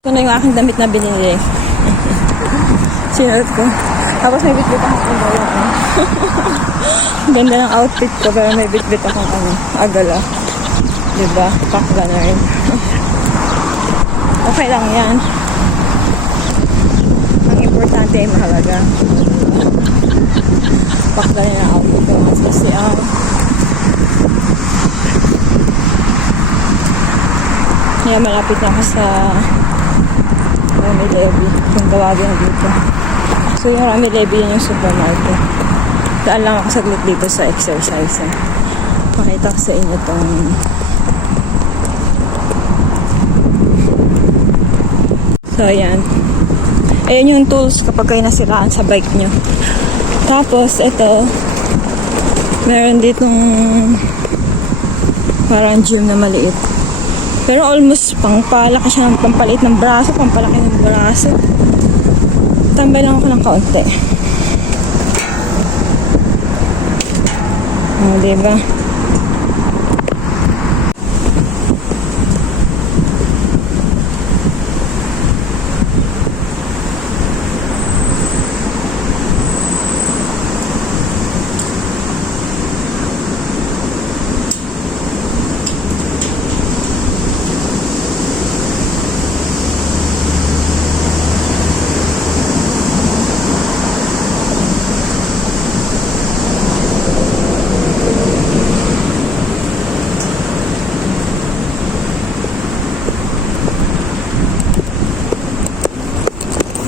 Ito na yung aking damit na binili. Sinuot ko. Tapos may bitbit akong umulong. Ganda ng outfit ko pero may bitbit akong agala. Diba? Pakla na rin. Okay lang yan. Ang importante ay mahalaga. Pakla na ang outfit ko. Kasi kaya malapit na ako sa Rami Levy. Kung tawagin dito. So yung Rami Levy yun yung supermarket. Daan lang ako saglit dito sa exercise. Pakita ko sa inyo itong so ayan. Ayan yung tools kapag kayo nasiraan sa bike nyo. Tapos ito meron ditong parang gym na maliit. Pero almost pangpalaki siya, pampalit ng braso, pampalaki ng braso. Tambay lang ako ng kaunti. Diba?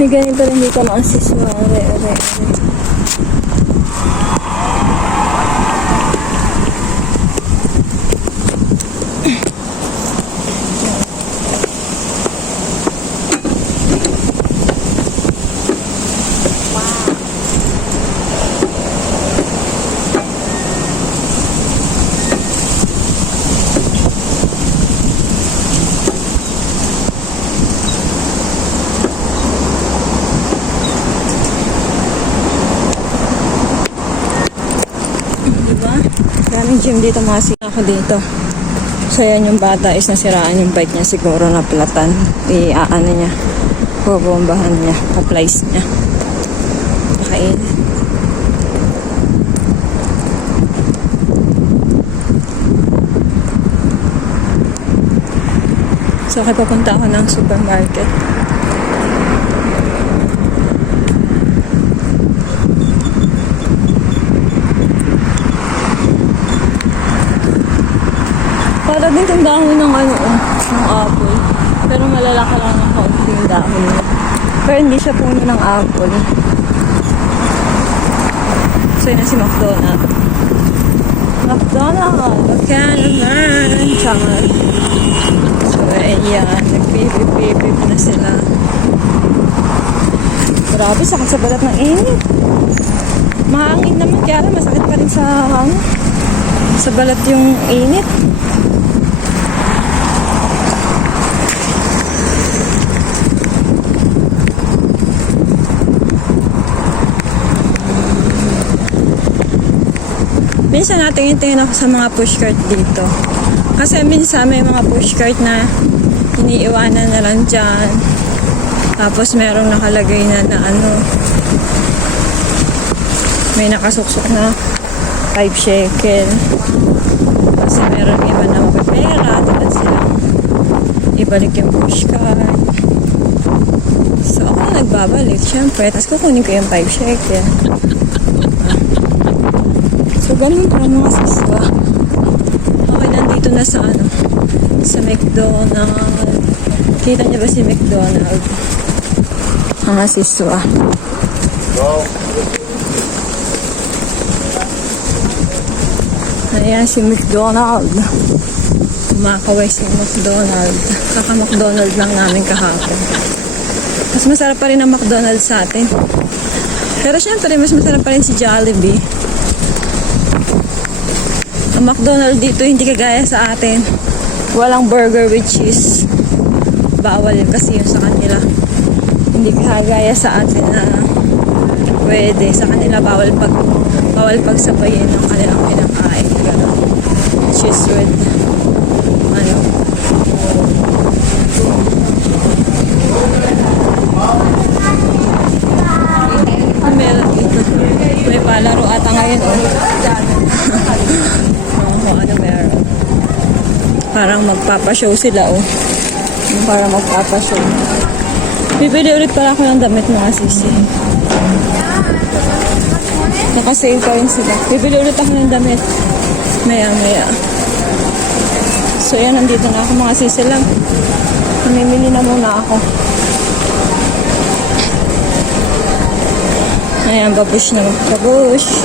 May ganito rin dito mga siswa. Are. Daming gym dito, mga sila ako dito. So yan yung bata is nasiraan yung bike niya, siguro napilatan. Iaano niya, bubombahan niya, applies niya. Nakainit. So kaya papunta ako ng supermarket. Para din yung dahon ng ng apple. Pero malalaki lang ang kaunti yung dahon niya. Pero hindi siya puno ng apple. So yun na si McDonald. McDonald! Okay naman! Char! So ayan, nagpipip na sila. Grabe, sakit sa balat ng init. Mahangin naman, kaya masakit pa rin sa balat yung init. Minsan natingin-tingin ako sa mga pushcart dito. Kasi minsan may mga pushcart na iniiwanan na lang dyan. Tapos merong nakalagay na may nakasuksok na 5 shekel. Kasi meron iba na mapipera. Tulad silang ibalik yung pushcart. So ako na nagbabalik, syempre. Tapos kukunin ko yung 5 shekel. So, ganun pa mga siswa. Okay, nandito na sa McDonald. Kita niyo ba si McDonald? Mga siswa. Ayan si McDonald. Kumakaway si McDonald. Kaka-McDonald lang namin kahapon. Mas masarap pa rin ang McDonald sa atin. Pero syempre, mas masarap pa rin si Jollibee. Ang McDonald's dito hindi kagaya sa atin. Walang burger with cheese. Bawal yun kasi yun sa kanila. Hindi kagaya sa atin na pwede. Sa kanila bawal pagsabayin ng kanilang kinakain. Gano'n. Cheese with Parang magpapashow sila, oh. Para magpapashow. Bibili ulit pala ako ng damit, mga sisi. Naka-sale pa rin sila. Bibili ulit ako ng damit. Maya. So, yan. Nandito na ako, mga sisi lang. Namimili na muna ako. Ayan, babush na. Babush.